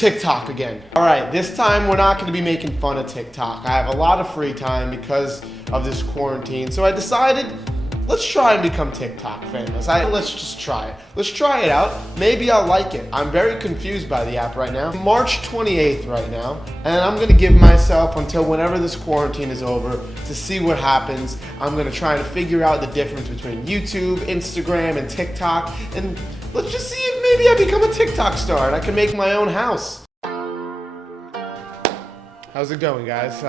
TikTok again. All right, this time we're not gonna be making fun of TikTok. I have a lot of free time because of this quarantine, so I decided, let's try and become TikTok famous. Let's just try it. Let's try it out. Maybe I'll like it. I'm very confused by the app right now. March 28th right now, and I'm gonna give myself until whenever this quarantine is over to see what happens. I'm gonna try and figure out the difference between YouTube, Instagram, and TikTok, and let's just see if maybe I become a TikTok star and I can make my own house. How's it going, guys?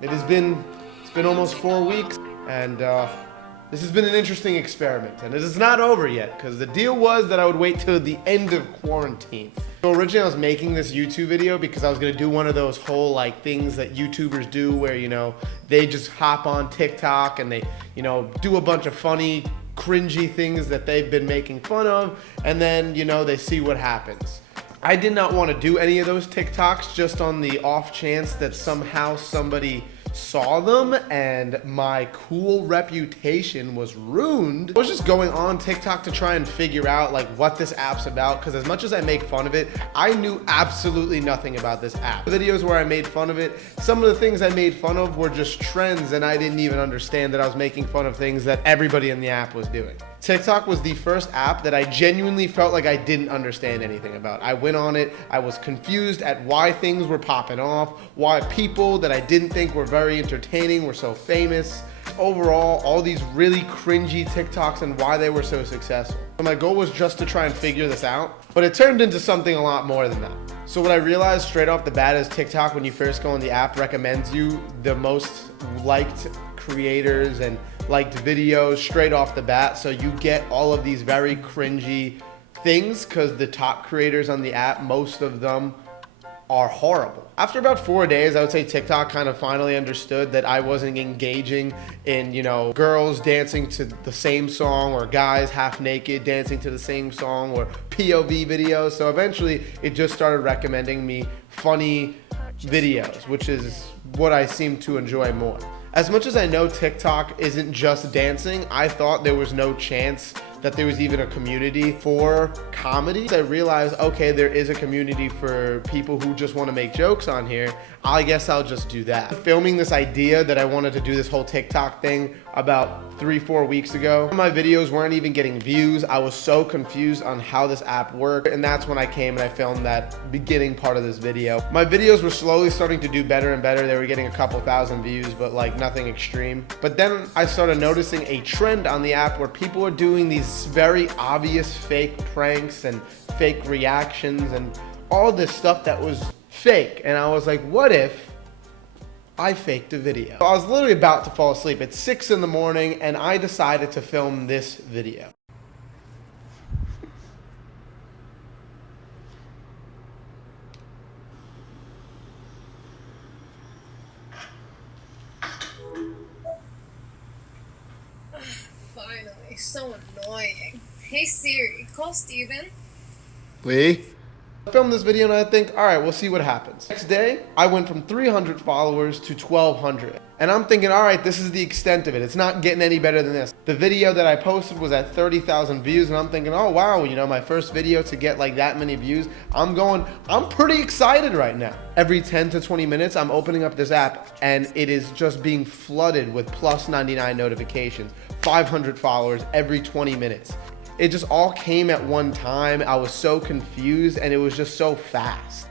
It's been almost 4 weeks, and this has been an interesting experiment, and it is not over yet, because the deal was that I would wait till the end of quarantine. So originally I was making this YouTube video because I was gonna do one of those whole like things that YouTubers do where, you know, they just hop on TikTok and they, you know, do a bunch of funny, cringy things that they've been making fun of, and then, you know, they see what happens. I did not want to do any of those TikToks just on the off chance that somehow somebody saw them and my cool reputation was ruined. I was just going on TikTok to try and figure out like what this app's about, because as much as I make fun of it, I knew absolutely nothing about this app. The videos where I made fun of it, some of the things I made fun of were just trends, and I didn't even understand that I was making fun of things that everybody in the app was doing. TikTok was the first app that I genuinely felt like I didn't understand anything about. I went on it, I was confused at why things were popping off, why people that I didn't think were very entertaining were so famous. Overall, all these really cringy TikToks and why they were so successful. So my goal was just to try and figure this out, but it turned into something a lot more than that. So what I realized straight off the bat is TikTok, when you first go on the app, recommends you the most liked creators and liked videos straight off the bat. So you get all of these very cringy things because the top creators on the app, most of them are horrible. After about 4 days, I would say TikTok kind of finally understood that I wasn't engaging in, you know, girls dancing to the same song or guys half naked dancing to the same song or POV videos. So eventually it just started recommending me funny videos, which is what I seem to enjoy more. As much as I know TikTok isn't just dancing, I thought there was no chance that there was even a community for comedy. I realized, okay, there is a community for people who just want to make jokes on here. I guess I'll just do that. Filming this idea that I wanted to do this whole TikTok thing about 3-4 weeks ago. My videos weren't even getting views. I was so confused on how this app worked, and that's when I came and I filmed that beginning part of this video. My videos were slowly starting to do better and better. They were getting a couple thousand views, but like nothing extreme. But then I started noticing a trend on the app where people are doing these very obvious fake pranks and fake reactions and all this stuff that was fake. And I was like, what if I faked a video? I was literally about to fall asleep at 6 in the morning and I decided to film this video. Finally, so annoying. Hey Siri, call Steven. Lee? I filmed this video and I think, all right, we'll see what happens. Next day, I went from 300 followers to 1,200. And I'm thinking, all right, this is the extent of it. It's not getting any better than this. The video that I posted was at 30,000 views and I'm thinking, oh wow, you know, my first video to get like that many views. I'm pretty excited right now. Every 10 to 20 minutes, I'm opening up this app and it is just being flooded with +99 notifications, 500 followers every 20 minutes. It just all came at one time. I was so confused and it was just so fast.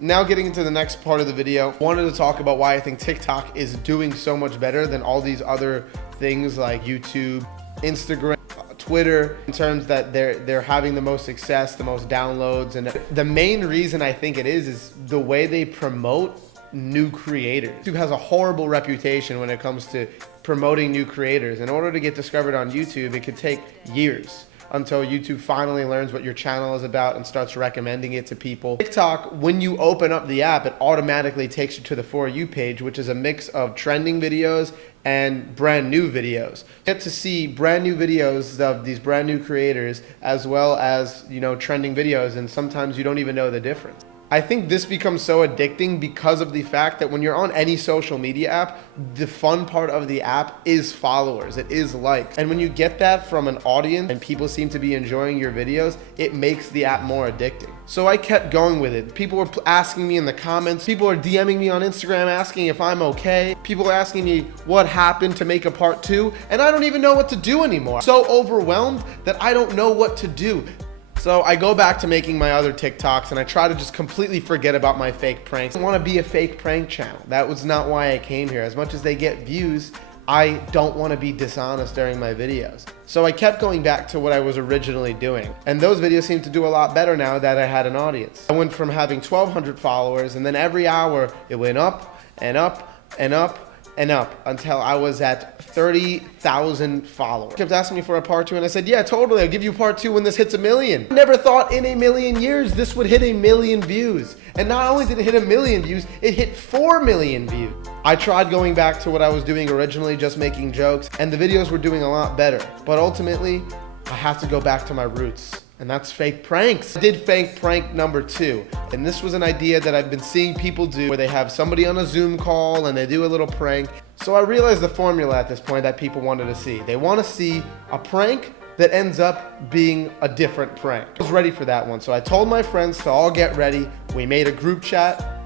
Now getting into the next part of the video, I wanted to talk about why I think TikTok is doing so much better than all these other things like YouTube, Instagram, Twitter, in terms that they're having the most success, the most downloads. And the main reason I think it is the way they promote new creators. YouTube has a horrible reputation when it comes to promoting new creators. In order to get discovered on YouTube, it could take years until YouTube finally learns what your channel is about and starts recommending it to people. TikTok, when you open up the app, it automatically takes you to the For You page, which is a mix of trending videos and brand new videos. You get to see brand new videos of these brand new creators as well as, you know, trending videos, and sometimes you don't even know the difference. I think this becomes so addicting because of the fact that when you're on any social media app, the fun part of the app is followers, it is likes. And when you get that from an audience and people seem to be enjoying your videos, it makes the app more addicting. So I kept going with it. People were asking me in the comments, people are DMing me on Instagram asking if I'm okay. People are asking me what happened to make a part 2, and I don't even know what to do anymore. So overwhelmed that I don't know what to do. So I go back to making my other TikToks and I try to just completely forget about my fake pranks. I want to be a fake prank channel. That was not why I came here. As much as they get views, I don't want to be dishonest during my videos. So I kept going back to what I was originally doing. And those videos seem to do a lot better now that I had an audience. I went from having 1,200 followers, and then every hour it went up and up and up and up until I was at 30,000 followers. They kept asking me for a part 2, and I said, yeah, totally, I'll give you part 2 when this hits 1 million. I never thought in a million years this would hit 1 million views. And not only did it hit 1 million views, it hit 4 million views. I tried going back to what I was doing originally, just making jokes, and the videos were doing a lot better. But ultimately, I have to go back to my roots. And that's fake pranks. I did fake prank number 2. And this was an idea that I've been seeing people do where they have somebody on a Zoom call and they do a little prank. So I realized the formula at this point that people wanted to see. They want to see a prank that ends up being a different prank. I was ready for that one. So I told my friends to all get ready. We made a group chat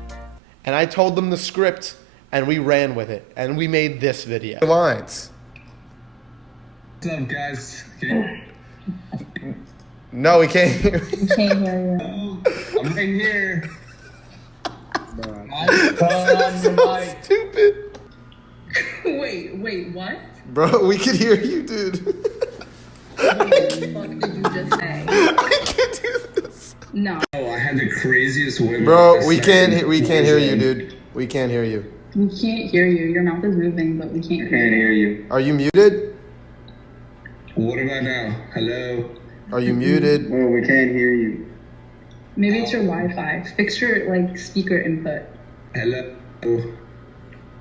and I told them the script and we ran with it. And we made this video. Lines. What's up, guys? No, we can't hear We can't hear you. I'm right here. Stupid. Wait, what? Bro, we can hear you, dude. What the fuck did you just say? I can't do this. No. Oh, I had the craziest women. Bro, we can't hear you, dude. We can't hear you. We can't hear you. Your mouth is moving, but we can't hear you. Are you muted? What about now? Hello? Are you muted? Oh, we can't hear you. Maybe it's your Wi-Fi. Fix your speaker input. Hello?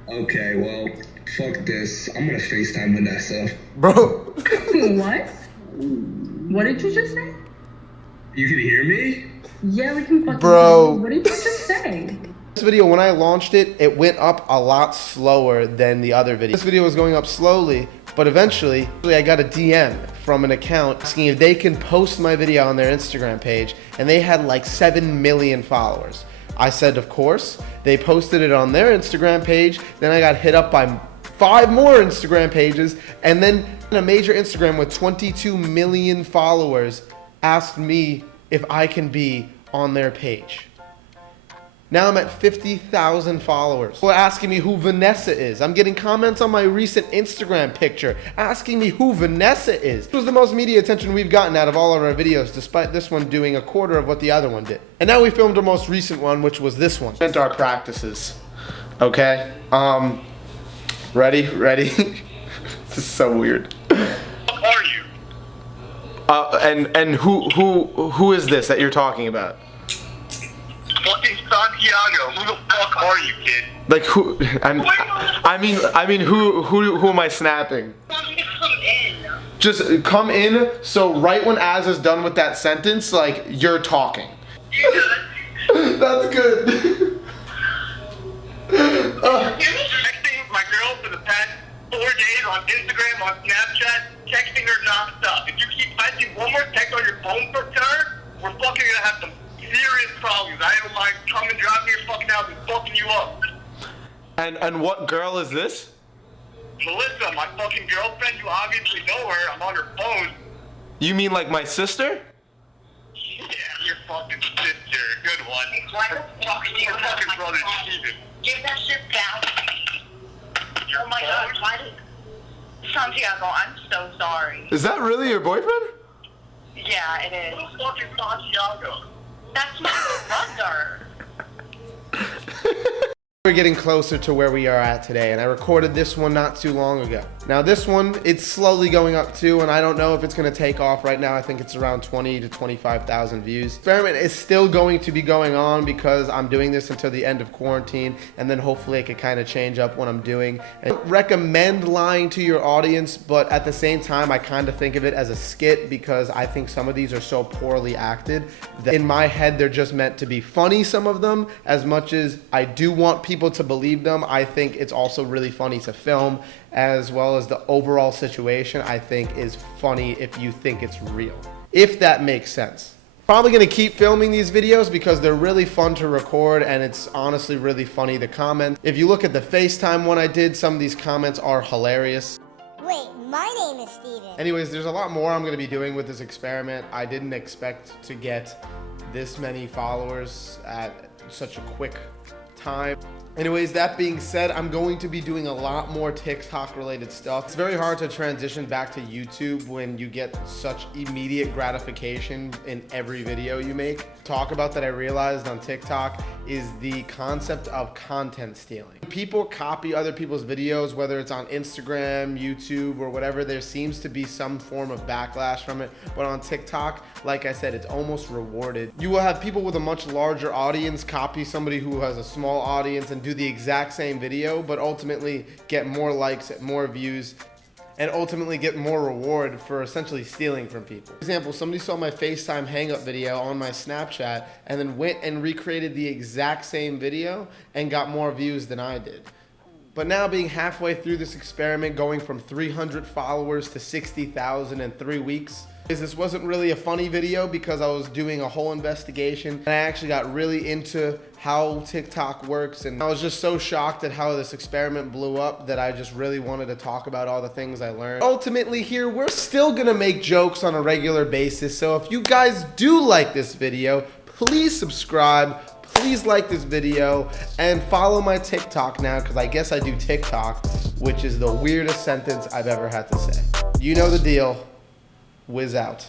Okay, well, fuck this. I'm gonna FaceTime Vanessa. Bro. What? What did you just say? You can hear me? Yeah, we can fucking Bro. hear you. What did you just say? This video, when I launched it, it went up a lot slower than the other video. This video was going up slowly, but eventually I got a DM from an account asking if they can post my video on their Instagram page, and they had like 7 million followers. I said, of course. They posted it on their Instagram page. Then I got hit up by 5 more Instagram pages, and then a major Instagram with 22 million followers asked me if I can be on their page. Now I'm at 50,000 followers. People are asking me who Vanessa is. I'm getting comments on my recent Instagram picture asking me who Vanessa is. This was the most media attention we've gotten out of all of our videos, despite this one doing a quarter of what the other one did. And now we filmed our most recent one, which was this one. Spent our practices. Okay. Ready? This is so weird. Who are you? And who is this that you're talking about? Fucking Santiago. Who the fuck are you, kid? Like who? I mean, who am I snapping? Want me to come in? Just come in. So right when Az is done with that sentence, like you're talking. You good? That's good. You've been texting my girl for the past 4 days on Instagram, on Snapchat, texting her nonstop. If you keep typing one more text on your phone for her, we're fucking gonna have some serious problems. I don't mind coming, driving your fucking house and fucking you up. And what girl is this? Melissa, my fucking girlfriend, you obviously know her. I'm on her phone. You mean like my sister? Yeah, your fucking sister. Good one. Why the fuck do you Her have fucking my brother, phone? Steven. Give that shit down. Your Oh my god, why did... Santiago, I'm so sorry. Is that really your boyfriend? Yeah, it is. Who's fucking Santiago? That's my brother. We're getting closer to where we are at today, and I recorded this one not too long ago. Now this one, it's slowly going up too, and I don't know if it's gonna take off. Right now I think it's around 20 to 25,000 views. Experiment is still going to be going on because I'm doing this until the end of quarantine, and then hopefully I could kind of change up what I'm doing. I don't recommend lying to your audience, but at the same time I kind of think of it as a skit because I think some of these are so poorly acted that in my head they're just meant to be funny, some of them. As much as I do want people to believe them, I think it's also really funny to film, as well as the overall situation I think is funny if you think it's real, if that makes sense. Probably gonna keep filming these videos because they're really fun to record and it's honestly really funny to comment. If you look at the FaceTime one I did, some of these comments are hilarious. Wait, my name is Steven. Anyways, there's a lot more I'm gonna be doing with this experiment. I didn't expect to get this many followers at such a quick time. Anyways, that being said, I'm going to be doing a lot more TikTok related stuff. It's very hard to transition back to YouTube when you get such immediate gratification in every video you make. Talk about that I realized on TikTok is the concept of content stealing. People copy other people's videos, whether it's on Instagram, YouTube, or whatever. There seems to be some form of backlash from it, but on TikTok, like I said, it's almost rewarded. You will have people with a much larger audience copy somebody who has a small audience and do the exact same video, but ultimately get more likes, more views, and ultimately get more reward for essentially stealing from people. For example, somebody saw my FaceTime hang-up video on my Snapchat and then went and recreated the exact same video and got more views than I did. But now being halfway through this experiment, going from 300 followers to 60,000 in 3 weeks, this wasn't really a funny video because I was doing a whole investigation and I actually got really into how TikTok works, and I was just so shocked at how this experiment blew up that I just really wanted to talk about all the things I learned. Ultimately here, we're still gonna make jokes on a regular basis, so if you guys do like this video, please subscribe, please like this video, and follow my TikTok now because I guess I do TikTok, which is the weirdest sentence I've ever had to say. You know the deal. Whiz out.